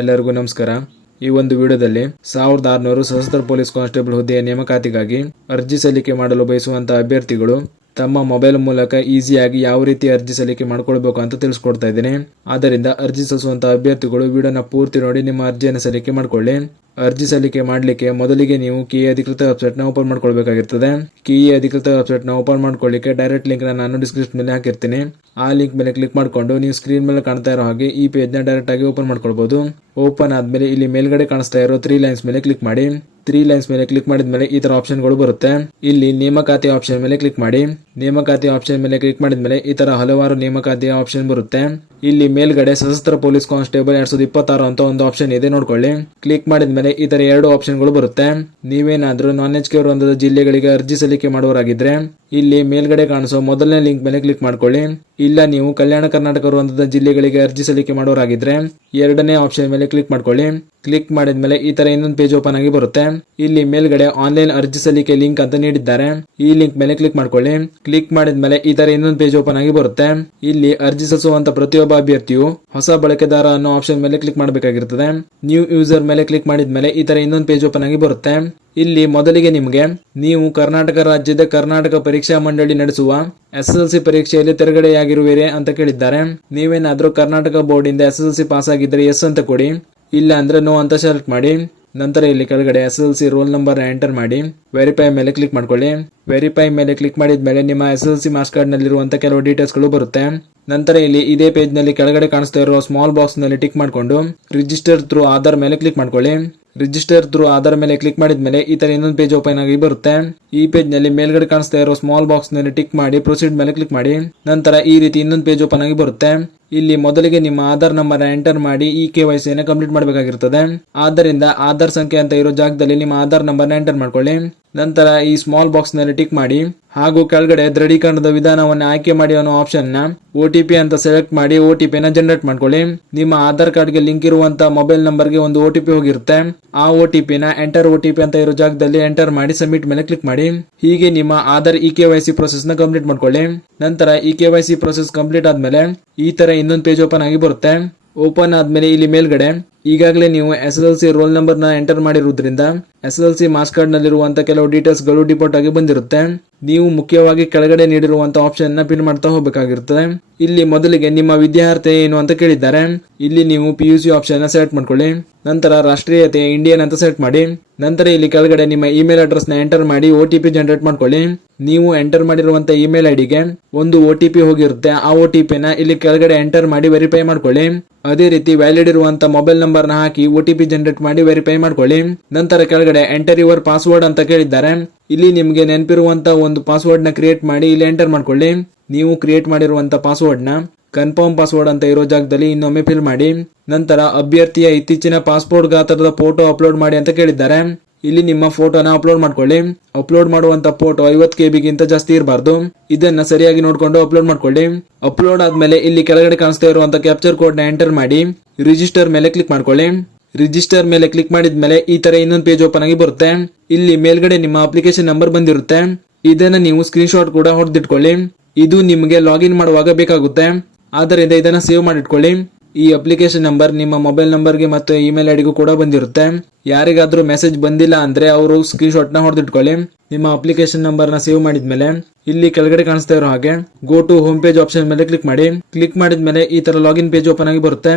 ಎಲ್ಲರಿಗೂ ನಮಸ್ಕಾರ. ಈ ಒಂದು ವಿಡಿಯೋದಲ್ಲಿ 1600 ಸಶಸ್ತ್ರ ಪೊಲೀಸ್ ಕಾನ್ಸ್ಟೇಬಲ್ ಹುದ್ದೆಯ ನೇಮಕಾತಿಗಾಗಿ ಅರ್ಜಿ ಸಲ್ಲಿಕೆ ಮಾಡಲು ಬಯಸುವಂತಹ ಅಭ್ಯರ್ಥಿಗಳು ತಮ್ಮ ಮೊಬೈಲ್ ಮೂಲಕ ಈಸಿಯಾಗಿ ಯಾವ ರೀತಿ ಅರ್ಜಿ ಸಲ್ಲಿಕೆ ಮಾಡಿಕೊಳ್ಬೇಕು ಅಂತ ತಿಳಿಸ್ಕೊಡ್ತಾ ಇದ್ದೀನಿ. ಆದ್ದರಿಂದ ಅರ್ಜಿ ಸಲ್ಲಿಸುವಂತಹ ಅಭ್ಯರ್ಥಿಗಳು ವಿಡಿಯೋನ ಪೂರ್ತಿ ನೋಡಿ ನಿಮ್ಮ ಅರ್ಜಿಯನ್ನು ಸಲ್ಲಿಕೆ ಮಾಡಿಕೊಳ್ಳಿ. ಅರ್ಜಿ ಸಲ್ಲಿಕೆ ಮಾಡಲಿಕ್ಕೆ ಮೊದಲಿಗೆ ನೀವು ಕೆಇಎ ಅಧಿಕೃತ ವೆಬ್ಸೈಟ್ ನ ಓಪನ್ ಮಾಡ್ಕೊಳ್ಬೇಕಾಗಿರ್ತದೆ. ಕೆಇಎ ಅಧಿಕೃತ ವೆಬ್ಸೈಟ್ ನ ಓಪನ್ ಮಾಡ್ಕೊಳ್ಳಿಕ್ಕೆ ಡೈರೆಕ್ಟ್ ಲಿಂಕ್ ನಾನು ಡಿಸ್ಕ್ರಿಪ್ಷನ್ ಮೇಲೆ ಹಾಕಿರ್ತೀನಿ. ಆ ಲಿಂಕ್ ಮೇಲೆ ಕ್ಲಿಕ್ ಮಾಡಿಕೊಂಡು ನೀವು ಸ್ಕ್ರೀನ್ ಮೇಲೆ ಕಾಣ್ತಾ ಇರೋ ಹಾಗೆ ಈ ಪೇಜ್ ನ ಡೈರೆಕ್ಟ್ ಆಗಿ ಓಪನ್ ಮಾಡ್ಕೊಳ್ಬಹುದು. ಓಪನ್ ಆದ್ಮೇಲೆ ಇಲ್ಲಿ ಮೇಲ್ಗಡೆ ಕಾಣಿಸ್ತಾ ಇರೋ 3 ಲೈನ್ಸ್ ಮೇಲೆ ಕ್ಲಿಕ್ ಮಾಡಿ. 3 ಲೈನ್ಸ್ ಮೇಲೆ ಕ್ಲಿಕ್ ಮಾಡಿದ್ಮೇಲೆ ಈ ತರ ಆಪ್ಷನ್ಗಳು ಬರುತ್ತೆ. ಇಲ್ಲಿ ನೇಮಕಾತಿ ಆಪ್ಷನ್ ಮೇಲೆ ಕ್ಲಿಕ್ ಮಾಡಿ. ನೇಮಕಾತಿ ಆಪ್ಷನ್ ಮೇಲೆ ಕ್ಲಿಕ್ ಮಾಡಿದ್ಮೇಲೆ ಈ ತರ ಹಲವಾರು ನೇಮಕಾತಿಯ ಆಪ್ಷನ್ ಬರುತ್ತೆ. ಇಲ್ಲಿ ಮೇಲ್ಗಡೆ ಸಶಸ್ತ್ರ ಪೊಲೀಸ್ ಕಾನ್ಸ್ಟೇಬಲ್ 2026 ಅಂತ ಒಂದು ಆಪ್ಷನ್ ಇದೆ, ನೋಡ್ಕೊಳ್ಳಿ. ಕ್ಲಿಕ್ ಮಾಡಿದ್ಮೇಲೆ ಈ ತರ 2 ಆಪ್ಷನ್ಗಳು ಬರುತ್ತೆ. ನೀವೇನಾದ್ರೂ non-HK ವೃಂದದ ಜಿಲ್ಲೆಗಳಿಗೆ ಅರ್ಜಿ ಸಲ್ಲಿಕೆ ಮಾಡುವವರಾಗಿದ್ರೆ ಇಲ್ಲಿ ಮೇಲ್ಗಡೆ ಕಾಣಿಸೋ ಮೊದಲನೇ ಲಿಂಕ್ ಮೇಲೆ ಕ್ಲಿಕ್ ಮಾಡ್ಕೊಳ್ಳಿ. ಇಲ್ಲ ನೀವು ಕಲ್ಯಾಣ ಕರ್ನಾಟಕ ವೃಂದದ ಜಿಲ್ಲೆಗಳಿಗೆ ಅರ್ಜಿ ಸಲ್ಲಿಕೆ ಮಾಡೋರಾಗಿದ್ರೆ 2ನೇ ಆಪ್ಷನ್ ಮೇಲೆ ಕ್ಲಿಕ್ ಮಾಡ್ಕೊಳ್ಳಿ. ಕ್ಲಿಕ್ ಮಾಡಿದ್ಮೇಲೆ ಈ ತರ ಇನ್ನೊಂದು ಪೇಜ್ ಓಪನ್ ಆಗಿ ಬರುತ್ತೆ. ಇಲ್ಲಿ ಮೇಲ್ಗಡೆ ಆನ್ಲೈನ್ ಅರ್ಜಿ ಸಲ್ಲಿಕೆ ಲಿಂಕ್ ಅಂತ ನೀಡಿದ್ದಾರೆ. ಈ ಲಿಂಕ್ ಮೇಲೆ ಕ್ಲಿಕ್ ಮಾಡ್ಕೊಳ್ಳಿ. ಕ್ಲಿಕ್ ಮಾಡಿದ್ಮೇಲೆ ಈ ತರ ಇನ್ನೊಂದು ಪೇಜ್ ಓಪನ್ ಆಗಿ ಬರುತ್ತೆ. ಇಲ್ಲಿ ಅರ್ಜಿ ಸಲ್ಲಿಸುವಂತ ಪ್ರತಿಯೊಬ್ಬ ಅಭ್ಯರ್ಥಿಯು ಹೊಸ ಬಳಕೆದಾರ ಅನ್ನೋ ಆಪ್ಷನ್ ಮೇಲೆ ಕ್ಲಿಕ್ ಮಾಡಬೇಕಾಗಿರ್ತದೆ. ನ್ಯೂ ಯೂಸರ್ ಮೇಲೆ ಕ್ಲಿಕ್ ಮಾಡಿದ್ಮೇಲೆ ಈ ತರ ಇನ್ನೊಂದು ಪೇಜ್ ಓಪನ್ ಆಗಿ ಬರುತ್ತೆ. ಇಲ್ಲಿ ಮೊದಲಿಗೆ ನಿಮಗೆ ನೀವು ಕರ್ನಾಟಕ ರಾಜ್ಯದ ಕರ್ನಾಟಕ ಪರೀಕ್ಷಾ ಮಂಡಳಿ ನಡೆಸುವ SSLC ಪರೀಕ್ಷೆಯಲ್ಲಿ ತೆರಗಡೆಯಾಗಿರುವಿರಿ ಅಂತ ಕೇಳಿದ್ದಾರೆ. ನೀವೇನಾದ್ರೂ ಕರ್ನಾಟಕ ಬೋರ್ಡ್ ಇಂದ SSLC ಪಾಸ್ ಆಗಿದ್ರೆ ಎಸ್ ಅಂತ ಕೊಡಿ, ಇಲ್ಲ ಅಂದ್ರೆ ನೋ ಅಂತ ಸೆಲೆಕ್ಟ್ ಮಾಡಿ. ನಂತರ ಇಲ್ಲಿ ಕೆಳಗಡೆ SSLC ರೋಲ್ ನಂಬರ್ ಎಂಟರ್ ಮಾಡಿ ವೆರಿಫೈ ಮೇಲೆ ಕ್ಲಿಕ್ ಮಾಡ್ಕೊಳ್ಳಿ. ವೆರಿಫೈ ಮೇಲೆ ಕ್ಲಿಕ್ ಮಾಡಿದ್ಮೇಲೆ ನಿಮ್ಮ SSLC ಮಾರ್ಕ್ಸ್ ಕಾರ್ಡ್ ನಲ್ಲಿರುವಂತ ಕೆಲವು ಡೀಟೇಲ್ಸ್ ಗಳು ಬರುತ್ತೆ. ನಂತರ ಇಲ್ಲಿ ಇದೇ ಪೇಜ್ ನಲ್ಲಿ ಕೆಳಗಡೆ ಕಾಣಿಸ್ತಾ ಇರುವ ಸ್ಮಾಲ್ ಬಾಕ್ಸ್ ನಲ್ಲಿ ಟಿಕ್ ಮಾಡಿಕೊಂಡು ರಿಜಿಸ್ಟರ್ ಥ್ರೂ ಆಧಾರ್ ಮೇಲೆ ಕ್ಲಿಕ್ ಮಾಡ್ಕೊಳ್ಳಿ. ರಿಜಿಸ್ಟರ್ ಥ್ರೂ ಆಧಾರ್ ಮೇಲೆ ಕ್ಲಿಕ್ ಮಾಡಿದ್ಮೇಲೆ ಈ ತರ ಇನ್ನೊಂದು ಪೇಜ್ ಓಪನ್ ಆಗಿ ಬರುತ್ತೆ. ಈ ಪೇಜ್ ನಲ್ಲಿ ಮೇಲ್ಗಡೆ ಕಾಣಿಸ್ತಾ ಇರೋ ಸ್ಮಾಲ್ ಬಾಕ್ಸ್ ನಲ್ಲಿ ಟಿಕ್ ಮಾಡಿ ಪ್ರೊಸೀಡ್ ಮೇಲೆ ಕ್ಲಿಕ್ ಮಾಡಿ. ನಂತರ ಈ ರೀತಿ ಇನ್ನೊಂದು ಪೇಜ್ ಓಪನ್ ಆಗಿ ಬರುತ್ತೆ. ಇಲ್ಲಿ ಮೊದಲಿಗೆ ನಿಮ್ಮ ಆಧಾರ್ ನಂಬರ್ ಎಂಟರ್ ಮಾಡಿ ಈ KYC ಯನ್ನು ಕಂಪ್ಲೀಟ್ ಮಾಡಬೇಕಾಗಿರುತ್ತದೆ. ಆದ್ದರಿಂದ ಆಧಾರ್ ಸಂಖ್ಯೆ ಅಂತ ಇರೋ ಜಾಗದಲ್ಲಿ ನಿಮ್ಮ ಆಧಾರ್ ನಂಬರ್ ಎಂಟರ್ ಮಾಡ್ಕೊಳ್ಳಿ. ನಂತರ ಈ ಸ್ಮಾಲ್ ಬಾಕ್ಸ್ ನಲ್ಲಿ ಟಿಕ್ ಮಾಡಿ ಹಾಗೂ ಕೆಳಗಡೆ ದೃಢೀಕರಣದ ವಿಧಾನವನ್ನು ಆಯ್ಕೆ ಮಾಡಿ ಅನ್ನೋ ಆಪ್ಷನ್ ನ OTP ಅಂತ ಸೆಲೆಕ್ಟ್ ಮಾಡಿ OTP ನ ಜನರೇಟ್ ಮಾಡ್ಕೊಳ್ಳಿ. ನಿಮ್ಮ ಆಧಾರ್ ಕಾರ್ಡ್ ಗೆ ಲಿಂಕ್ ಇರುವಂತ ಮೊಬೈಲ್ ನಂಬರ್ ಗೆ ಒಂದು OTP ಹೋಗಿರುತ್ತೆ. ಆ OTP ನ ಎಂಟರ್ OTP ಅಂತ ಇರೋ ಜಾಗದಲ್ಲಿ ಎಂಟರ್ ಮಾಡಿ ಸಬ್ಮಿಟ್ ಮೇಲೆ ಕ್ಲಿಕ್ ಮಾಡಿ. ಹೀಗೆ ನಿಮ್ಮ ಆಧಾರ್ KYC ಪ್ರೋಸೆಸ್ ನ ಕಂಪ್ಲೀಟ್ ಮಾಡ್ಕೊಳ್ಳಿ. ನಂತರ KYC ಪ್ರೋಸೆಸ್ ಕಂಪ್ಲೀಟ್ ಆದ್ಮೇಲೆ ಈ ತರ ಇನ್ನೊಂದು ಪೇಜ್ ಓಪನ್ ಆಗಿ ಬರುತ್ತೆ. ಓಪನ್ ಆದ್ಮೇಲೆ ಇಲ್ಲಿ ಮೇಲ್ಗಡೆ ಈಗಾಗಲೇ ನೀವು SSLC ರೋಲ್ ನಂಬರ್ ನ ಎಂಟರ್ ಮಾಡಿರುವುದರಿಂದ SSLC ಮಾರ್ಕ್ಸ್ ಕಾರ್ಡ್ ನಲ್ಲಿರುವಂತ ಕೆಲವು ಡೀಟೇಲ್ಸ್ ಗಳು ಡಿಫಾಲ್ಟ್ ಆಗಿ ಬಂದಿರುತ್ತೆ. ನೀವು ಮುಖ್ಯವಾಗಿ ಕೆಳಗಡೆ ನೀಡಿರುವಂತ ಆಪ್ಷನ್ ನ ಪಿನ್ ಮಾಡ್ತಾ ಹೋಗಬೇಕಾಗಿರುತ್ತದೆ. ಇಲ್ಲಿ ಮೊದಲಿಗೆ ನಿಮ್ಮ ವಿದ್ಯಾರ್ಥಿ ಏನು ಅಂತ ಕೇಳಿದ್ದಾರೆ. ಇಲ್ಲಿ ನೀವು PUC ಆಪ್ಷನ್ ನ ಸೆಲೆಕ್ಟ್ ಮಾಡ್ಕೊಳ್ಳಿ. ನಂತರ ರಾಷ್ಟ್ರೀಯತೆ ಇಂಡಿಯನ್ ಅಂತ ಸೆಲೆಕ್ಟ್ ಮಾಡಿ. ನಂತರ ಇಲ್ಲಿ ಕೆಳಗಡೆ ನಿಮ್ಮ ಇಮೇಲ್ ಅಡ್ರೆಸ್ ನ ಎಂಟರ್ ಮಾಡಿ OTP ಜನರೇಟ್ ಮಾಡ್ಕೊಳ್ಳಿ. ನೀವು ಎಂಟರ್ ಮಾಡಿರುವಂತ ಇಮೇಲ್ ಐಡಿಗೆ ಒಂದು OTP ಹೋಗಿರುತ್ತೆ. ಆ OTP ನ ಇಲ್ಲಿ ಕೆಳಗಡೆ ಎಂಟರ್ ಮಾಡಿ ವೆರಿಫೈ ಮಾಡ್ಕೊಳ್ಳಿ. ಅದೇ ರೀತಿ ವ್ಯಾಲಿಡ್ ಇರುವಂತ ಮೊಬೈಲ್ ನಂಬರ್ ನ ಹಾಕಿ OTP ಜನರೇಟ್ ಮಾಡಿ ವೆರಿಫೈ ಮಾಡ್ಕೊಳ್ಳಿ. ನಂತರ ಕೆಳಗಡೆ ಎಂಟರ್ ಯುವರ್ ಪಾಸ್ವರ್ಡ್ ಅಂತ ಕೇಳಿದ್ದಾರೆ. ಇಲ್ಲಿ ನಿಮಗೆ ನೆನಪಿರುವಂತ ಒಂದು ಪಾಸ್ವರ್ಡ್ ನ ಕ್ರಿಯೇಟ್ ಮಾಡಿ ಇಲ್ಲಿ ಎಂಟರ್ ಮಾಡ್ಕೊಳ್ಳಿ. ನೀವು ಕ್ರಿಯೇಟ್ ಮಾಡಿರುವಂತ ಪಾಸ್ವರ್ಡ್ ನ ಕನ್ಫರ್ಮ್ ಪಾಸ್ವರ್ಡ್ ಅಂತ ಇರೋ ಜಾಗದಲ್ಲಿ ಇನ್ನೊಮ್ಮೆ ಫಿಲ್ ಮಾಡಿ. ನಂತರ ಅಭ್ಯರ್ಥಿಯ ಇತ್ತೀಚಿನ ಪಾಸ್ಪೋರ್ಟ್ ಗಾತ್ರದ ಫೋಟೋ ಅಪ್ಲೋಡ್ ಮಾಡಿ ಅಂತ ಕೇಳಿದ್ದಾರೆ. ಇಲ್ಲಿ ನಿಮ್ಮ ಫೋಟೋನ ಅಪ್ಲೋಡ್ ಮಾಡ್ಕೊಳ್ಳಿ. ಅಪ್ಲೋಡ್ ಮಾಡುವಂತ ಫೋಟೋ 50 KB ಗಿಂತ ಜಾಸ್ತಿ ಇರಬಾರ್ದು. ಇದನ್ನ ಸರಿಯಾಗಿ ನೋಡ್ಕೊಂಡು ಅಪ್ಲೋಡ್ ಮಾಡ್ಕೊಳ್ಳಿ. ಅಪ್ಲೋಡ್ ಆದ್ಮೇಲೆ ಇಲ್ಲಿ ಕೆಳಗಡೆ ಕಾಣಿಸ್ತಾ ಇರುವಂತ ಕ್ಯಾಪ್ಚರ್ ಕೋಡ್ ನ ಎಂಟರ್ ಮಾಡಿ ರಿಜಿಸ್ಟರ್ ಮೇಲೆ ಕ್ಲಿಕ್ ಮಾಡ್ಕೊಳ್ಳಿ. ರಿಜಿಸ್ಟರ್ ಮೇಲೆ ಕ್ಲಿಕ್ ಮಾಡಿದ್ಮೇಲೆ ಈ ತರ ಇನ್ನೊಂದು ಪೇಜ್ ಓಪನ್ ಆಗಿ ಬರುತ್ತೆ. ಇಲ್ಲಿ ಮೇಲ್ಗಡೆ ನಿಮ್ಮ ಅಪ್ಲಿಕೇಶನ್ ನಂಬರ್ ಬಂದಿರುತ್ತೆ. ಇದನ್ನ ನೀವು ಸ್ಕ್ರೀನ್ ಶಾಟ್ ಕೂಡ ಹೊಡೆದಿಟ್ಕೊಳ್ಳಿ. ಇದು ನಿಮಗೆ ಲಾಗಿನ್ ಮಾಡುವಾಗ ಬೇಕಾಗುತ್ತೆ. ಆದ್ದರಿಂದ ಇದನ್ನ ಸೇವ್ ಮಾಡಿಟ್ಕೊಳ್ಳಿ. ಈ ಅಪ್ಲಿಕೇಶನ್ ನಂಬರ್ ನಿಮ್ಮ ಮೊಬೈಲ್ ನಂಬರ್ಗೆ ಮತ್ತು ಇಮೇಲ್ ಐಡಿಗೂ ಕೂಡ ಬಂದಿರುತ್ತೆ. ಯಾರಿಗಾದ್ರೂ ಮೆಸೇಜ್ ಬಂದಿಲ್ಲ ಅಂದ್ರೆ ಅವರು ಸ್ಕ್ರೀನ್ ಶಾಟ್ ನ ಹೊಡೆದಿಟ್ಕೊಳ್ಳಿ. ನಿಮ್ಮ ಅಪ್ಲಿಕೇಶನ್ ನಂಬರ್ ನ ಸೇವ್ ಮಾಡಿದ್ಮೇಲೆ ಇಲ್ಲಿ ಕೆಳಗಡೆ ಕಾಣಿಸ್ತಾ ಇರೋ ಹಾಗೆ go to home page option ಮೇಲೆ ಕ್ಲಿಕ್ ಮಾಡಿ. ಕ್ಲಿಕ್ ಮಾಡಿದ್ಮೇಲೆ ಈ ತರ ಲಾಗಿನ್ ಪೇಜ್ ಓಪನ್ ಆಗಿ ಬರುತ್ತೆ.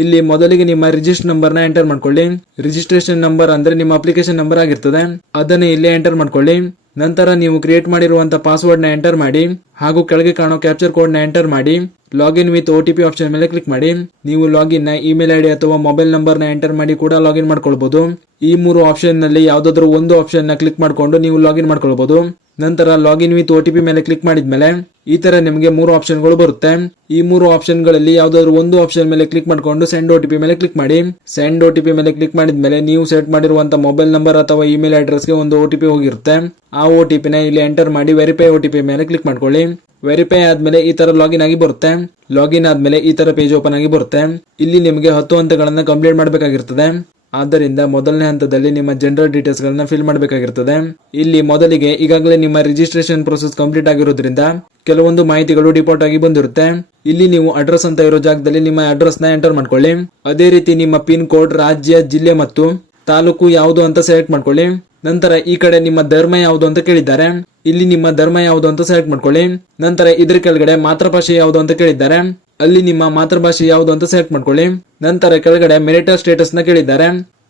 ಇಲ್ಲಿ ಮೊದಲಿಗೆ ನಿಮ್ಮ ರಿಜಿಸ್ಟರ್ ನಂಬರ್ ನ ಎಂಟರ್ ಮಾಡ್ಕೊಳ್ಳಿ. ರಿಜಿಸ್ಟ್ರೇಷನ್ ನಂಬರ್ ಅಂದ್ರೆ ನಿಮ್ಮ ಅಪ್ಲಿಕೇಶನ್ ನಂಬರ್ ಆಗಿರ್ತದೆ. ಅದನ್ನ ಇಲ್ಲಿ ಎಂಟರ್ ಮಾಡ್ಕೊಳ್ಳಿ. ನಂತರ ನೀವು ಕ್ರಿಯೇಟ್ ಮಾಡಿರುವಂತ ಪಾಸ್ವರ್ಡ್ ನ ಎಂಟರ್ ಮಾಡಿ ಹಾಗೂ ಕೆಳಗೆ ಕಾಣೋ ಕ್ಯಾಪ್ಚರ್ ಕೋಡ್ ನ ಎಂಟರ್ ಮಾಡಿ ಲಾಗಿನ್ ವಿತ್ OTP ಆಪ್ಷನ್ ಮೇಲೆ ಕ್ಲಿಕ್ ಮಾಡಿ. ನೀವು ಲಾಗಿನ್ ನ ಇಮೇಲ್ ಐಡಿ ಅಥವಾ ಮೊಬೈಲ್ ನಂಬರ್ ನ ಎಂಟರ್ ಮಾಡಿ ಕೂಡ ಲಾಗಿನ್ ಮಾಡ್ಕೊಳ್ಬಹುದು. ಈ 3 ಆಪ್ಷನ್ ನಲ್ಲಿ ಯಾವ್ದಾದ್ರು ಒಂದು ಆಪ್ಷನ್ ನ ಕ್ಲಿಕ್ ಮಾಡ್ಕೊಂಡು ನೀವು ಲಾಗಿನ್ ಮಾಡ್ಕೊಳ್ಬಹುದು. ನಂತರ ಲಾಗಿನ್ ವಿತ್ OTP ಮೇಲೆ ಕ್ಲಿಕ್ ಮಾಡಿದ್ಮೇಲೆ ಈ ತರ ನಿಮಗೆ 3 ಆಪ್ಷನ್ಗಳು ಬರುತ್ತೆ. ಈ 3 ಆಪ್ಷನ್ ಗಳಲ್ಲಿ ಯಾವ್ದಾದ್ರು ಒಂದು ಆಪ್ಷನ್ ಮೇಲೆ ಕ್ಲಿಕ್ ಮಾಡ್ಕೊಂಡು ಸೆಂಡ್ OTP ಮೇಲೆ ಕ್ಲಿಕ್ ಮಾಡಿ. ಸೆಂಡ್ OTP ಮೇಲೆ ಕ್ಲಿಕ್ ಮಾಡಿದ್ಮೇಲೆ ನೀವು ಸೆಟ್ ಮಾಡಿರುವಂತ ಮೊಬೈಲ್ ನಂಬರ್ ಅಥವಾ ಇಮೇಲ್ ಅಡ್ರೆಸ್ ಗೆ ಒಂದು OTP ಹೋಗಿರುತ್ತೆ. ಆ OTP ನ ಇಲ್ಲಿ ಎಂಟರ್ ಮಾಡಿ ವೆರಿಫೈ OTP ಮೇಲೆ ಕ್ಲಿಕ್ ಮಾಡ್ಕೊಳ್ಳಿ. ವೆರಿಫೈ ಆದ್ಮೇಲೆ ಈ ತರ ಲಾಗಿನ್ ಆಗಿ ಬರುತ್ತೆ. ಲಾಗಿನ್ ಆದ್ಮೇಲೆ ಈ ತರ ಪೇಜ್ ಓಪನ್ ಆಗಿ ಬರುತ್ತೆ. ಇಲ್ಲಿ ನಿಮಗೆ 10 ಹಂತಗಳನ್ನ ಕಂಪ್ಲೀಟ್ ಮಾಡಬೇಕಾಗಿರ್ತದೆ. ಆದ್ದರಿಂದ ಮೊದಲನೇ ಹಂತದಲ್ಲಿ ನಿಮ್ಮ ಜನರಲ್ ಡೀಟೇಲ್ಸ್ ಗಳನ್ನ ಫಿಲ್ ಮಾಡಬೇಕಾಗಿರ್ತದೆ. ಇಲ್ಲಿ ಮೊದಲಿಗೆ ಈಗಾಗಲೇ ನಿಮ್ಮ ರಿಜಿಸ್ಟ್ರೇಷನ್ ಪ್ರೊಸೆಸ್ ಕಂಪ್ಲೀಟ್ ಆಗಿರೋದ್ರಿಂದ ಕೆಲವೊಂದು ಮಾಹಿತಿಗಳು ಡಿಫಾಲ್ಟ್ ಆಗಿ ಬಂದಿರುತ್ತೆ. ಇಲ್ಲಿ ನೀವು ಅಡ್ರೆಸ್ ಅಂತ ಇರೋ ಜಾಗದಲ್ಲಿ ನಿಮ್ಮ ಅಡ್ರೆಸ್ ನ ಎಂಟರ್ ಮಾಡ್ಕೊಳ್ಳಿ. ಅದೇ ರೀತಿ ನಿಮ್ಮ ಪಿನ್ ಕೋಡ್, ರಾಜ್ಯ, ಜಿಲ್ಲೆ ಮತ್ತು ತಾಲೂಕು ಯಾವುದು ಅಂತ ಸೆಲೆಕ್ಟ್ ಮಾಡ್ಕೊಳ್ಳಿ. ನಂತರ ಈ ಕಡೆ ನಿಮ್ಮ ಧರ್ಮ ಯಾವುದು ಅಂತ ಕೇಳಿದ್ದಾರೆ. ಇಲ್ಲಿ ನಿಮ್ಮ ಧರ್ಮ ಯಾವುದು ಅಂತ ಸೆಲೆಕ್ಟ್ ಮಾಡ್ಕೊಳ್ಳಿ. ನಂತರ ಇದ್ರ ಕೆಳಗಡೆ ಮಾತೃಭಾಷೆ ಯಾವುದು ಅಂತ ಕೇಳಿದ್ದಾರೆ. ಅಲ್ಲಿ ನಿಮ್ಮ ಮಾತೃಭಾಷೆ ಯಾವುದು ಅಂತ ಸೆಲೆಕ್ಟ್ ಮಾಡ್ಕೊಳ್ಳಿ. ನಂತರ ಕೆಳಗಡೆ ಮೆರಿಟಲ್ ಸ್ಟೇಟಸ್ ನ ಕೇಳಿದ್ದಾರೆ.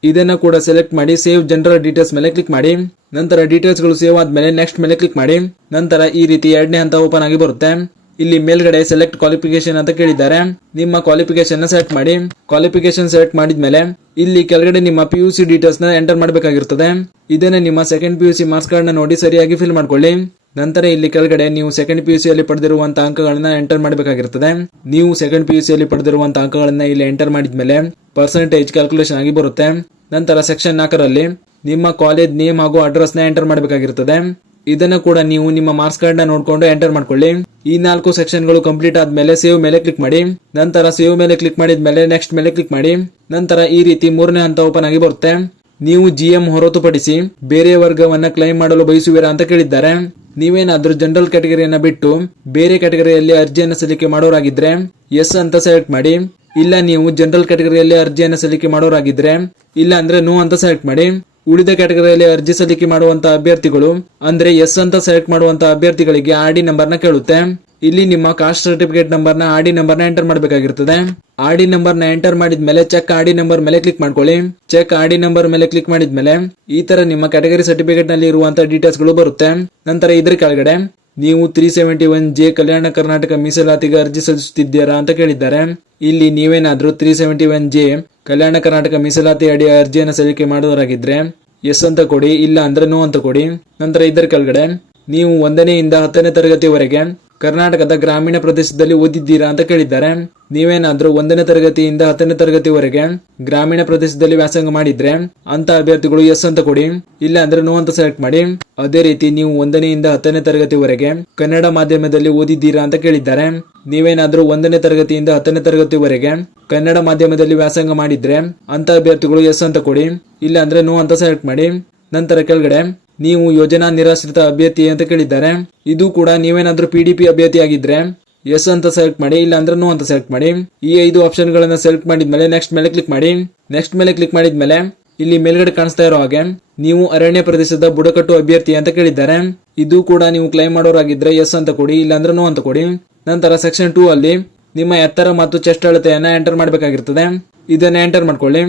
ಇದನ್ನ ಕೂಡ ಸೆಲೆಕ್ಟ್ ಮಾಡಿ ಸೇವ್ ಜನರಲ್ ಡೀಟೇಲ್ಸ್ ಮೇಲೆ ಕ್ಲಿಕ್ ಮಾಡಿ. ನಂತರ ಡೀಟೇಲ್ಸ್ ಗಳು ಸೇವ್ ಆದ್ಮೇಲೆ ನೆಕ್ಸ್ಟ್ ಮೇಲೆ ಕ್ಲಿಕ್ ಮಾಡಿ. ನಂತರ ಈ ರೀತಿ ಎರಡನೇ ಹಂತ ಓಪನ್ ಆಗಿ ಬರುತ್ತೆ. ಇಲ್ಲಿ ಮೇಲ್ಗಡೆ ಸೆಲೆಕ್ಟ್ ಕ್ವಾಲಿಫಿಕೇಶನ್ ಅಂತ ಕೇಳಿದ್ದಾರೆ. ನಿಮ್ಮ ಕ್ವಾಲಿಫಿಕೇಶನ್ ನ ಸೆಲೆಕ್ಟ್ ಮಾಡಿ. ಕ್ವಾಲಿಫಿಕೇಶನ್ ಸೆಲೆಕ್ಟ್ ಮಾಡಿದ್ಮೇಲೆ ಇಲ್ಲಿ ಕೆಳಗಡೆ ನಿಮ್ಮ PUC ಡೀಟೇಲ್ಸ್ ನ ಎಂಟರ್ ಮಾಡಬೇಕಾಗಿರುತ್ತದೆ. ಇದನ್ನ ನಿಮ್ಮ ಸೆಕೆಂಡ್ PUC ಮಾರ್ಕ್ಸ್ ಕಾರ್ಡ್ ನ ನೋಡಿ ಸರಿಯಾಗಿ ಫಿಲ್ ಮಾಡ್ಕೊಳ್ಳಿ. ನಂತರ ಇಲ್ಲಿ ಕೆಳಗಡೆ ನೀವು ಸೆಕೆಂಡ್ PUC ಅಲ್ಲಿ ಪಡೆದಿರುವಂತಹ ಅಂಕಗಳನ್ನ ಎಂಟರ್ ಮಾಡಬೇಕಾಗಿರುತ್ತದೆ. ನೀವು ಸೆಕೆಂಡ್ PUC ಅಲ್ಲಿ ಪಡೆದಿರುವಂತಹ ಅಂಕಗಳನ್ನ ಇಲ್ಲಿ ಎಂಟರ್ ಮಾಡಿದ್ಮೇಲೆ ಪರ್ಸೆಂಟೇಜ್ ಕ್ಯಾಲ್ಕುಲೇಷನ್ ಆಗಿ ಬರುತ್ತೆ. ನಂತರ ಸೆಕ್ಷನ್ 4 ರಲ್ಲಿ ನಿಮ್ಮ ಕಾಲೇಜ್ ನೇಮ್ ಹಾಗೂ ಅಡ್ರೆಸ್ ನ ಎಂಟರ್ ಮಾಡಬೇಕಾಗಿರುತ್ತದೆ. ಇದನ್ನು ಕೂಡ ನೀವು ನಿಮ್ಮ ಮಾರ್ಕ್ಸ್ ಕಾರ್ಡ್ ನ ನೋಡ್ಕೊಂಡು ಎಂಟರ್ ಮಾಡ್ಕೊಳ್ಳಿ. ಈ 4 ಸೆಕ್ಷನ್ ಗಳು ಕಂಪ್ಲೀಟ್ ಆದ್ಮೇಲೆ ಸೇವ್ ಮೇಲೆ ಕ್ಲಿಕ್ ಮಾಡಿ. ನಂತರ ಸೇವ್ ಮೇಲೆ ಕ್ಲಿಕ್ ಮಾಡಿದ್ಮೇಲೆ ನೆಕ್ಸ್ಟ್ ಮೇಲೆ ಕ್ಲಿಕ್ ಮಾಡಿ. ನಂತರ ಈ ರೀತಿ ಮೂರನೇ ಹಂತ ಓಪನ್ ಆಗಿ ಬರುತ್ತೆ. ನೀವು GM ಹೊರತುಪಡಿಸಿ ಬೇರೆ ವರ್ಗವನ್ನ ಕ್ಲೈಮ್ ಮಾಡಲು ಬಯಸುವಿರಾ ಅಂತ ಕೇಳಿದ್ದಾರೆ. ನೀವೇನಾದ್ರೂ ಜನರಲ್ ಕ್ಯಾಟಗರಿಯನ್ನ ಬಿಟ್ಟು ಬೇರೆ ಕ್ಯಾಟಗರಿಯಲ್ಲಿ ಅರ್ಜಿಯನ್ನು ಸಲ್ಲಿಕೆ ಮಾಡೋರಾಗಿದ್ರೆ ಎಸ್ ಅಂತ ಸೆಲೆಕ್ಟ್ ಮಾಡಿ. ಇಲ್ಲ ನೀವು ಜನರಲ್ ಕ್ಯಾಟಗರಿಯಲ್ಲಿ ಅರ್ಜಿಯನ್ನು ಸಲ್ಲಿಕೆ ಮಾಡೋರಾಗಿದ್ರೆ ಇಲ್ಲ ಅಂದ್ರೆ ನೋ ಅಂತ ಸೆಲೆಕ್ಟ್ ಮಾಡಿ. ಉಳಿದ ಕ್ಯಾಟಗರಿಯಲ್ಲಿ ಅರ್ಜಿ ಸಲ್ಲಿಕೆ ಮಾಡುವಂತಹ ಅಭ್ಯರ್ಥಿಗಳು ಅಂದ್ರೆ ಎಸ್ ಅಂತ ಸೆಲೆಕ್ಟ್ ಮಾಡುವಂತಹ ಅಭ್ಯರ್ಥಿಗಳಿಗೆ RD ನಂಬರ್ ನ ಕೇಳುತ್ತೆ. ಇಲ್ಲಿ ನಿಮ್ಮ ಕಾಸ್ಟ್ ಸರ್ಟಿಫಿಕೇಟ್ ನಂಬರ್ ನ RD ನಂಬರ್ ನ ಎಂಟರ್ ಮಾಡಬೇಕಾಗಿರುತ್ತದೆ. RD ನಂಬರ್ ನ ಎಂಟರ್ ಮಾಡಿದ್ಮೇಲೆ ಚೆಕ್ RD ನಂಬರ್ ಮೇಲೆ ಕ್ಲಿಕ್ ಮಾಡ್ಕೊಳ್ಳಿ. ಚೆಕ್ RD ನಂಬರ್ ಮೇಲೆ ಕ್ಲಿಕ್ ಮಾಡಿದ್ಮೇಲೆ ಈ ತರ ನಿಮ್ಮ ಕ್ಯಾಟಗರಿ ಸರ್ಟಿಫಿಕೇಟ್ ನಲ್ಲಿ ಇರುವಂತಹ ಡೀಟೇಲ್ಸ್ ಗಳು ಬರುತ್ತೆ. ನಂತರ ಇದ್ರ ಕೆಳಗಡೆ ನೀವು 371J ಕಲ್ಯಾಣ ಕರ್ನಾಟಕ ಮೀಸಲಾತಿಗೆ ಅರ್ಜಿ ಸಲ್ಲಿಸುತ್ತಿದ್ದೀರಾ ಅಂತ ಕೇಳಿದ್ದಾರೆ. ಇಲ್ಲಿ ನೀವೇನಾದ್ರೂ 371J ಕಲ್ಯಾಣ ಕರ್ನಾಟಕ ಮೀಸಲಾತಿ ಅಡಿ ಅರ್ಜಿಯನ್ನು ಸಲ್ಲಿಕೆ ಮಾಡೋರಾಗಿದ್ರೆ ಎಸ್ ಅಂತ ಕೊಡಿ. ಇಲ್ಲ ಅಂದ್ರೆ ನೋ ಅಂತ ಕೊಡಿ. ನಂತರ ಇದರ ಕೆಳಗಡೆ ನೀವು 1ನೇಯಿಂದ 10ನೇ ತರಗತಿವರೆಗೆ ಕರ್ನಾಟಕದ ಗ್ರಾಮೀಣ ಪ್ರದೇಶದಲ್ಲಿ ಓದಿದ್ದೀರಾ ಅಂತ ಕೇಳಿದ್ದಾರೆ. ನೀವೇನಾದ್ರೂ 1ನೇ ತರಗತಿಯಿಂದ 10ನೇ ತರಗತಿವರೆಗೆ ಗ್ರಾಮೀಣ ಪ್ರದೇಶದಲ್ಲಿ ವ್ಯಾಸಂಗ ಮಾಡಿದ್ರೆ ಅಂತ ಅಭ್ಯರ್ಥಿಗಳು ಎಸ್ ಅಂತ ಕೊಡಿ. ಇಲ್ಲ ಅಂದ್ರೆ ನೋ ಅಂತ ಸೆಲೆಕ್ಟ್ ಮಾಡಿ. ಅದೇ ರೀತಿ ನೀವು 1ನೇಯಿಂದ 10ನೇ ತರಗತಿವರೆಗೆ ಕನ್ನಡ ಮಾಧ್ಯಮದಲ್ಲಿ ಓದಿದ್ದೀರಾ ಅಂತ ಕೇಳಿದ್ದಾರೆ. ನೀವೇನಾದ್ರೂ 1ನೇ ತರಗತಿಯಿಂದ 10ನೇ ತರಗತಿವರೆಗೆ ಕನ್ನಡ ಮಾಧ್ಯಮದಲ್ಲಿ ವ್ಯಾಸಂಗ ಮಾಡಿದ್ರೆ ಅಂತ ಅಭ್ಯರ್ಥಿಗಳು ಎಸ್ ಅಂತ ಕೊಡಿ. ಇಲ್ಲ ಅಂದ್ರೆ ನೋ ಅಂತ ಸೆಲೆಕ್ಟ್ ಮಾಡಿ. ನಂತರ ಕೆಳಗಡೆ ನೀವು ಯೋಜನಾ ನಿರಾಶ್ರಿತ ಅಭ್ಯರ್ಥಿ ಅಂತ ಕೇಳಿದ್ದಾರೆ. ಇದು ಕೂಡ ನೀವೇನಾದ್ರೂ PDP ಅಭ್ಯರ್ಥಿ ಆಗಿದ್ರೆ ಎಸ್ ಅಂತ ಸೆಲೆಕ್ಟ್ ಮಾಡಿ. ಇಲ್ಲ ಅಂದ್ರೆ ನೋ ಅಂತ ಸೆಲೆಕ್ಟ್ ಮಾಡಿ. ಈ 5 ಆಪ್ಷನ್ ಗಳನ್ನ ಸೆಲೆಕ್ಟ್ ಮಾಡಿದ್ಮೇಲೆ ನೆಕ್ಸ್ಟ್ ಮೇಲೆ ಕ್ಲಿಕ್ ಮಾಡಿ. ನೆಕ್ಸ್ಟ್ ಮೇಲೆ ಕ್ಲಿಕ್ ಮಾಡಿದ್ಮೇಲೆ ಇಲ್ಲಿ ಮೇಲ್ಗಡೆ ಕಾಣಿಸ್ತಾ ಇರೋ ಹಾಗೆ ನೀವು ಅರಣ್ಯ ಪ್ರದೇಶದ ಬುಡಕಟ್ಟು ಅಭ್ಯರ್ಥಿ ಅಂತ ಕೇಳಿದ್ದಾರೆ. ಇದು ಕೂಡ ನೀವು ಕ್ಲೈಮ್ ಮಾಡೋರಾಗಿದ್ರೆ ಎಸ್ ಅಂತ ಕೊಡಿ. ಇಲ್ಲ ಅಂದ್ರೆ ನೋ ಅಂತ ಕೊಡಿ. ನಂತರ ಸೆಕ್ಷನ್ 2 ಅಲ್ಲಿ ನಿಮ್ಮ ಎತ್ತರ ಮತ್ತು ಚೆಸ್ಟ್ ಅಳತೆಯನ್ನ ಎಂಟರ್ ಮಾಡಬೇಕಾಗಿರ್ತದೆ. ಇದನ್ನ ಎಂಟರ್ ಮಾಡ್ಕೊಳ್ಳಿ.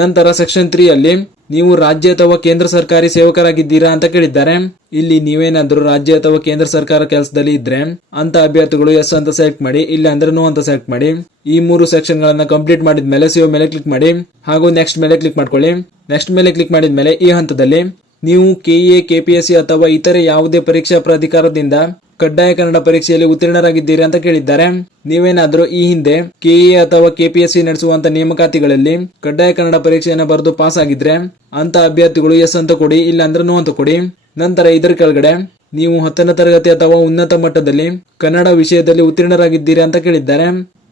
ನಂತರ ಸೆಕ್ಷನ್ 3 ಅಲ್ಲಿ ನೀವು ರಾಜ್ಯ ಅಥವಾ ಕೇಂದ್ರ ಸರ್ಕಾರಿ ಸೇವಕರಾಗಿದ್ದೀರಾ ಅಂತ ಕೇಳಿದ್ದಾರೆ. ಇಲ್ಲಿ ನೀವೇನಾದ್ರೂ ರಾಜ್ಯ ಅಥವಾ ಕೇಂದ್ರ ಸರ್ಕಾರ ಕೆಲಸದಲ್ಲಿ ಇದ್ರೆ ಅಂತ ಅಭ್ಯರ್ಥಿಗಳು ಎಸ್ ಅಂತ ಸೆಲೆಕ್ಟ್ ಮಾಡಿ. ಇಲ್ಲ ಅಂದ್ರೆ ನೋ ಅಂತ ಸೆಲೆಕ್ಟ್ ಮಾಡಿ. ಈ 3 ಸೆಕ್ಷನ್ ಗಳನ್ನ ಕಂಪ್ಲೀಟ್ ಮಾಡಿದ್ಮೇಲೆ ಸೇವ್ ಮೇಲೆ ಕ್ಲಿಕ್ ಮಾಡಿ ಹಾಗೂ ನೆಕ್ಸ್ಟ್ ಮೇಲೆ ಕ್ಲಿಕ್ ಮಾಡ್ಕೊಳ್ಳಿ. ನೆಕ್ಸ್ಟ್ ಮೇಲೆ ಕ್ಲಿಕ್ ಮಾಡಿದ್ಮೇಲೆ ಈ ಹಂತದಲ್ಲಿ ನೀವು KA, KPSC ಅಥವಾ ಇತರೆ ಯಾವುದೇ ಪರೀಕ್ಷಾ ಪ್ರಾಧಿಕಾರದಿಂದ ಕಡ್ಡಾಯ ಕನ್ನಡ ಪರೀಕ್ಷೆಯಲ್ಲಿ ಉತ್ತೀರ್ಣರಾಗಿದ್ದೀರಿ ಅಂತ ಕೇಳಿದ್ದಾರೆ. ನೀವೇನಾದ್ರೂ ಈ ಹಿಂದೆ KA ಅಥವಾ KPSC ನಡೆಸುವಂತ ನೇಮಕಾತಿಗಳಲ್ಲಿ ಕಡ್ಡಾಯ ಕನ್ನಡ ಪರೀಕ್ಷೆಯನ್ನು ಬರೆದು ಪಾಸ್ ಆಗಿದ್ರೆ ಅಂತ ಅಭ್ಯರ್ಥಿಗಳು ಎಸ್ ಅಂತ ಕೊಡಿ. ಇಲ್ಲ ಅಂದ್ರೆ ನೋ ಅಂತ ಕೊಡಿ. ನಂತರ ಇದರ ಕೆಳಗಡೆ ನೀವು 10ನೇ ತರಗತಿ ಅಥವಾ ಉನ್ನತ ಮಟ್ಟದಲ್ಲಿ ಕನ್ನಡ ವಿಷಯದಲ್ಲಿ ಉತ್ತೀರ್ಣರಾಗಿದ್ದೀರಿ ಅಂತ ಕೇಳಿದ್ದಾರೆ.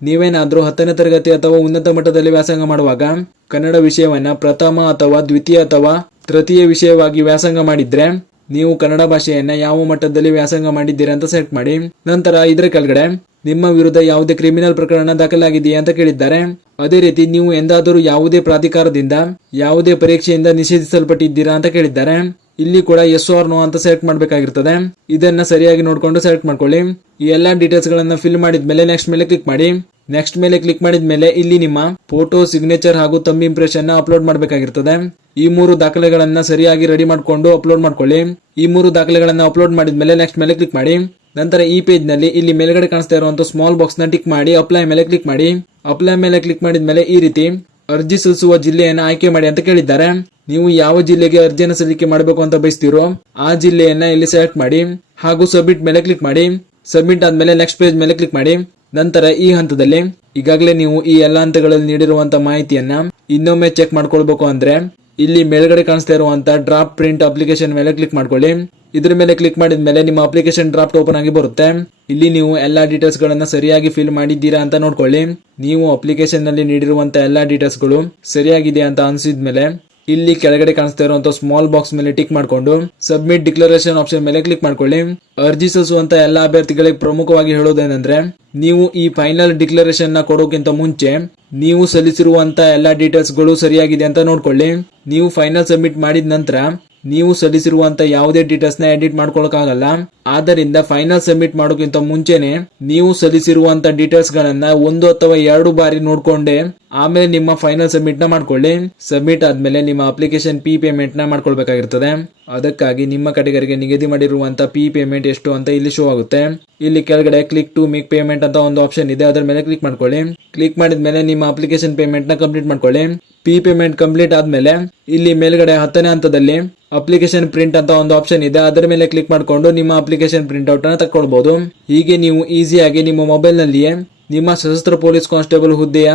ನೀವೇನಾದ್ರೂ 10ನೇ ತರಗತಿ ಅಥವಾ ಉನ್ನತ ಮಟ್ಟದಲ್ಲಿ ವ್ಯಾಸಂಗ ಮಾಡುವಾಗ ಕನ್ನಡ ವಿಷಯವನ್ನ ಪ್ರಥಮ ಅಥವಾ ದ್ವಿತೀಯ ಅಥವಾ ತೃತೀಯ ವಿಷಯವಾಗಿ ವ್ಯಾಸಂಗ ಮಾಡಿದ್ರೆ ನೀವು ಕನ್ನಡ ಭಾಷೆಯನ್ನ ಯಾವ ಮಟ್ಟದಲ್ಲಿ ವ್ಯಾಸಂಗ ಮಾಡಿದ್ದೀರಾ ಅಂತ ಸೆಲೆಕ್ಟ್ ಮಾಡಿ. ನಂತರ ಇದರ ಕೆಳಗಡೆ ನಿಮ್ಮ ವಿರುದ್ಧ ಯಾವುದೇ ಕ್ರಿಮಿನಲ್ ಪ್ರಕರಣ ದಾಖಲಾಗಿದೆಯಾ ಅಂತ ಕೇಳಿದ್ದಾರೆ. ಅದೇ ರೀತಿ ನೀವು ಎಂದಾದರೂ ಯಾವುದೇ ಪ್ರಾಧಿಕಾರದಿಂದ ಯಾವುದೇ ಪರೀಕ್ಷೆಯಿಂದ ನಿಷೇಧಿಸಲ್ಪಟ್ಟಿದ್ದೀರಾ ಅಂತ ಕೇಳಿದ್ದಾರೆ. ಇಲ್ಲಿ ಕೂಡ ಎಸ್ ಆರ್ ನೋ ಅಂತ ಸೆಲೆಕ್ಟ್ ಮಾಡಬೇಕಾಗಿರ್ತದೆ. ಇದನ್ನ ಸರಿಯಾಗಿ ನೋಡ್ಕೊಂಡು ಸೆಲೆಕ್ಟ್ ಮಾಡ್ಕೊಳ್ಳಿ. ಈ ಎಲ್ಲಾ ಡೀಟೇಲ್ಸ್ ಗಳನ್ನ ಫಿಲ್ ಮಾಡಿದ್ಮೇಲೆ ನೆಕ್ಸ್ಟ್ ಮೇಲೆ ಕ್ಲಿಕ್ ಮಾಡಿ. ನೆಕ್ಸ್ಟ್ ಮೇಲೆ ಕ್ಲಿಕ್ ಮಾಡಿದ್ಮೇಲೆ ಇಲ್ಲಿ ನಿಮ್ಮ ಫೋಟೋ, ಸಿಗ್ನೇಚರ್ ಹಾಗೂ ಥಂಬ್ ಇಂಪ್ರೆಷನ್ ನ ಅಪ್ಲೋಡ್ ಮಾಡಬೇಕಾಗಿರ್ತದೆ. ಈ 3 ದಾಖಲೆಗಳನ್ನ ಸರಿಯಾಗಿ ರೆಡಿ ಮಾಡ್ಕೊಂಡು ಅಪ್ಲೋಡ್ ಮಾಡ್ಕೊಳ್ಳಿ. ಈ 3 ದಾಖಲೆಗಳನ್ನ ಅಪ್ಲೋಡ್ ಮಾಡಿದ್ಮೇಲೆ ನೆಕ್ಸ್ಟ್ ಮೇಲೆ ಕ್ಲಿಕ್ ಮಾಡಿ. ನಂತರ ಈ ಪೇಜ್ ನಲ್ಲಿ ಇಲ್ಲಿ ಮೇಲ್ಗಡೆ ಕಾಣಿಸ್ತಾ ಇರುವಂತ ಸ್ಮಾಲ್ ಬಾಕ್ಸ್ ನ ಟಿಕ್ ಮಾಡಿ ಅಪ್ಲೈ ಮೇಲೆ ಕ್ಲಿಕ್ ಮಾಡಿ. ಅಪ್ಲೈ ಮೇಲೆ ಕ್ಲಿಕ್ ಮಾಡಿದ್ಮೇಲೆ ಈ ರೀತಿ ಅರ್ಜಿ ಸಲ್ಲಿಸುವ ಜಿಲ್ಲೆಯನ್ನ ಆಯ್ಕೆ ಮಾಡಿ ಅಂತ ಕೇಳಿದ್ದಾರೆ. ನೀವು ಯಾವ ಜಿಲ್ಲೆಗೆ ಅರ್ಜಿಯನ್ನು ಸಲ್ಲಿಕೆ ಮಾಡಬೇಕು ಅಂತ ಬಯಸ್ತೀರೋ ಆ ಜಿಲ್ಲೆಯನ್ನ ಇಲ್ಲಿ ಸೆಲೆಕ್ಟ್ ಮಾಡಿ ಹಾಗೂ ಸಬ್ಮಿಟ್ ಮೇಲೆ ಕ್ಲಿಕ್ ಮಾಡಿ. ಸಬ್ಮಿಟ್ ಆದ್ಮೇಲೆ ನೆಕ್ಸ್ಟ್ ಪೇಜ್ ಮೇಲೆ ಕ್ಲಿಕ್ ಮಾಡಿ. ನಂತರ ಈ ಹಂತದಲ್ಲಿ ಈಗಾಗಲೇ ನೀವು ಈ ಎಲ್ಲಾ ಹಂತಗಳಲ್ಲಿ ನೀಡಿರುವಂತಹ ಮಾಹಿತಿಯನ್ನ ಇನ್ನೊಮ್ಮೆ ಚೆಕ್ ಮಾಡ್ಕೊಳ್ಬೇಕು ಅಂದ್ರೆ ಇಲ್ಲಿ ಮೇಲ್ಗಡೆ ಕಾಣಿಸ್ತಾ ಇರುವಂತ ಡ್ರಾಫ್ಟ್ ಪ್ರಿಂಟ್ ಅಪ್ಲಿಕೇಶನ್ ಮೇಲೆ ಕ್ಲಿಕ್ ಮಾಡ್ಕೊಳ್ಳಿ. ಇದ್ರ ಮೇಲೆ ಕ್ಲಿಕ್ ಮಾಡಿದ ಮೇಲೆ ನಿಮ್ಮ ಅಪ್ಲಿಕೇಶನ್ ಡ್ರಾಫ್ಟ್ ಓಪನ್ ಆಗಿ ಬರುತ್ತೆ. ಇಲ್ಲಿ ನೀವು ಎಲ್ಲಾ ಡೀಟೇಲ್ಸ್ ಗಳನ್ನ ಸರಿಯಾಗಿ ಫಿಲ್ ಮಾಡಿದ್ದೀರಾ ಅಂತ ನೋಡ್ಕೊಳ್ಳಿ. ನೀವು ಅಪ್ಲಿಕೇಶನ್ ನಲ್ಲಿ ನೀಡಿರುವಂತ ಎಲ್ಲಾ ಡೀಟೇಲ್ಸ್ ಗಳು ಸರಿಯಾಗಿದೆ ಅಂತ ಅನ್ಸಿದ್ಮೇಲೆ ಇಲ್ಲಿ ಕೆಳಗಡೆ ಕಾಣಿಸ್ತಾ ಇರುವಂತ ಸ್ಮಾಲ್ ಬಾಕ್ಸ್ ಮೇಲೆ ಟಿಕ್ ಮಾಡ್ಕೊಂಡು ಸಬ್ಮಿಟ್ ಡಿಕ್ಲರೇಷನ್ ಆಪ್ಷನ್ ಮೇಲೆ ಕ್ಲಿಕ್ ಮಾಡ್ಕೊಳ್ಳಿ. ಅರ್ಜಿ ಸಲ್ಲಿಸುವಂತ ಎಲ್ಲಾ ಅಭ್ಯರ್ಥಿಗಳಿಗೆ ಪ್ರಮುಖವಾಗಿ ಹೇಳೋದೇನೆಂದ್ರೆ, ನೀವು ಈ ಫೈನಲ್ ಡಿಕ್ಲರೇಷನ್ ನ ಕೊಡೋಕ್ಕಿಂತ ಮುಂಚೆ ನೀವು ಸಲ್ಲಿಸಿರುವಂತ ಎಲ್ಲಾ ಡೀಟೇಲ್ಸ್ ಗಳು ಸರಿಯಾಗಿದೆ ಅಂತ ನೋಡ್ಕೊಳ್ಳಿ. ನೀವು ಫೈನಲ್ ಸಬ್ಮಿಟ್ ಮಾಡಿದ ನಂತರ ನೀವು ಸಲ್ಲಿಸಿರುವಂತ ಯಾವುದೇ ಡೀಟೇಲ್ಸ್ ನ ಎಡಿಟ್ ಮಾಡ್ಕೊಳಕ್ಕಾಗಲ್ಲ. ಆದ್ದರಿಂದ ಫೈನಲ್ ಸಬ್ಮಿಟ್ ಮಾಡೋಕ್ಕಿಂತ ಮುಂಚೆನೆ ನೀವು ಸಲ್ಲಿಸಿರುವಂತ ಡೀಟೇಲ್ಸ್ ಗಳನ್ನ 1 ಅಥವಾ 2 ಬಾರಿ ನೋಡ್ಕೊಂಡೆ ಆಮೇಲೆ ನಿಮ್ಮ ಫೈನಲ್ ಸಬ್ಮಿಟ್ ನ ಮಾಡ್ಕೊಳ್ಳಿ. ಸಬ್ಮಿಟ್ ಆದ್ಮೇಲೆ ನಿಮ್ಮ ಅಪ್ಲಿಕೇಶನ್ ಫೀ ಪೇಮೆಂಟ್ ನ ಮಾಡ್ಕೊಳ್ಬೇಕಾಗಿರ್ತದೆ. ಅದಕ್ಕಾಗಿ ನಿಮ್ಮ ಕೆಟಗರಿಗೆ ನಿಗದಿ ಮಾಡಿರುವಂತ ಫೀ ಪೇಮೆಂಟ್ ಎಷ್ಟು ಅಂತ ಇಲ್ಲಿ ಶೋ ಆಗುತ್ತೆ. ಇಲ್ಲಿ ಕೆಳಗಡೆ ಕ್ಲಿಕ್ ಟು ಮೇಕ್ ಪೇಮೆಂಟ್ ಅಂತ ಒಂದು ಆಪ್ಷನ್ ಇದೆ, ಅದರ ಮೇಲೆ ಕ್ಲಿಕ್ ಮಾಡ್ಕೊಳ್ಳಿ. ಕ್ಲಿಕ್ ಮಾಡಿದ್ಮೇಲೆ ನಿಮ್ಮ ಅಪ್ಲಿಕೇಶನ್ ಪೇಮೆಂಟ್ ನ ಕಂಪ್ಲೀಟ್ ಮಾಡ್ಕೊಳ್ಳಿ. ಫೀ ಪೇಮೆಂಟ್ ಕಂಪ್ಲೀಟ್ ಆದ್ಮೇಲೆ ಇಲ್ಲಿ ಮೇಲ್ಗಡೆ 10ನೇ ಹಂತದಲ್ಲಿ ಅಪ್ಲಿಕೇಶನ್ ಪ್ರಿಂಟ್ ಅಂತ ಒಂದು ಆಪ್ಷನ್ ಇದೆ, ಅದರ ಮೇಲೆ ಕ್ಲಿಕ್ ಮಾಡಿಕೊಂಡು ನಿಮ್ಮ ಅಪ್ಲಿಕೇಶನ್ ಪ್ರಿಂಟ್ ಔಟ್ ಅನ್ನು ತಕ್ಕೊಳ್ಬಹುದು. ಹೀಗೆ ನೀವು ಈಸಿಯಾಗಿ ನಿಮ್ಮ ಮೊಬೈಲ್ ನಲ್ಲಿಯೇ ನಿಮ್ಮ ಸಶಸ್ತ್ರ ಪೊಲೀಸ್ ಕಾನ್ಸ್ಟೇಬಲ್ ಹುದ್ದೆಯ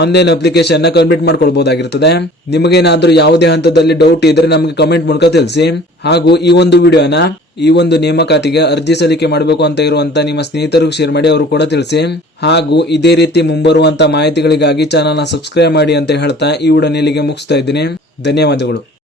ಆನ್ಲೈನ್ ಅಪ್ಲಿಕೇಶನ್ ನ ಕಂಪ್ಲೀಟ್ ಮಾಡ್ಕೊಳ್ಬಹುದಾಗಿರ್ತದೆ. ನಿಮಗೇನಾದ್ರೂ ಯಾವುದೇ ಹಂತದಲ್ಲಿ ಡೌಟ್ ಇದ್ರೆ ನಮಗೆ ಕಮೆಂಟ್ ಮೂಲಕ ತಿಳಿಸಿ. ಹಾಗೂ ಈ ಒಂದು ವಿಡಿಯೋನ ಈ ಒಂದು ನೇಮಕಾತಿಗೆ ಅರ್ಜಿ ಸಲ್ಲಿಕೆ ಮಾಡಬೇಕು ಅಂತ ಇರುವಂತ ನಿಮ್ಮ ಸ್ನೇಹಿತರಿಗೂ ಶೇರ್ ಮಾಡಿ, ಅವರು ಕೂಡ ತಿಳಿಸಿ. ಹಾಗೂ ಇದೇ ರೀತಿ ಮುಂಬರುವಂತ ಮಾಹಿತಿಗಳಿಗಾಗಿ ಚಾನಲ್ ನ ಸಬ್ಸ್ಕ್ರೈಬ್ ಮಾಡಿ ಅಂತ ಹೇಳ್ತಾ ಈ ವಿಡಿಯೋನ ಇಲ್ಲಿಗೆ ಮುಗಿಸ್ತಾ ಇದ್ದೀನಿ. ಧನ್ಯವಾದಗಳು.